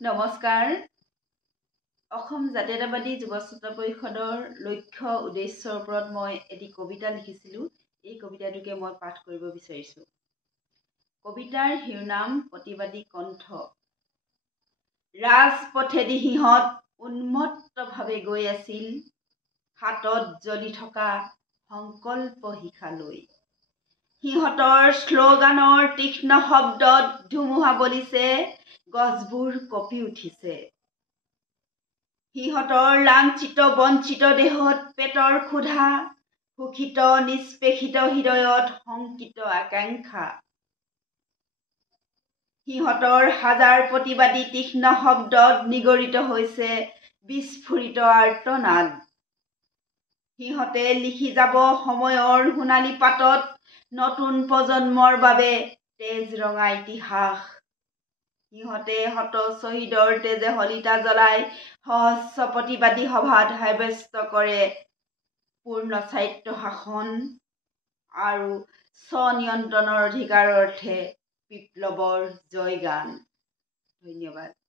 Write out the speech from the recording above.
নমস্কাৰ। অসম জাতীয়তাবাদী যুৱ ছাত্ৰ পৰিষদৰ লক্ষ্য উদ্দেশ্যৰ ওপৰত মই এটি কবিতা লিখিছিলোঁ। এই কবিতাটোকে মই পাঠ কৰিব বিচাৰিছোঁ। কবিতাৰ শিৰোনাম প্ৰতিবাদী কণ্ঠ। ৰাজপথেদি সিহঁত উন্মত্তভাৱে গৈ আছিল, হাতত জ্বলি থকা সংকল্প শিখা লৈ। সিহঁতৰ শ্লোগানৰ তীক্ষ্ণ শব্দত ধুমুহা বলিছে, গছবোৰ কঁপি উঠিছে। সিহঁতৰ লাঞ্ছিত বঞ্চিত দেহত পেটৰ ক্ষুধা, শোষিত নিষ্পেষিত হৃদয়ত শংকিত আকাংক্ষা। সিহঁতৰ হাজাৰ প্ৰতিবাদী তীক্ষ্ণ শব্দত নিগৰিত হৈছে বিস্ফোৰিত আৰ্তনাদ। সিহঁতে লিখি যাব সময়ৰ সোণালী পাতত নতুন প্ৰজন্মৰ বাবে তেজ ৰঙা ইতিহাস। সিহঁতে শত শ্বহীদৰ তেজে শলিতা জ্বলাই সহস্ৰ প্ৰতিবাদী সভাত সাব্যস্ত কৰে পূৰ্ণ স্বায়ত্ব শাসন আৰু স্বনিয়ন্ত্ৰণৰ অধিকাৰৰ অৰ্থে বিপ্লৱৰ জয়গান। ধন্যবাদ।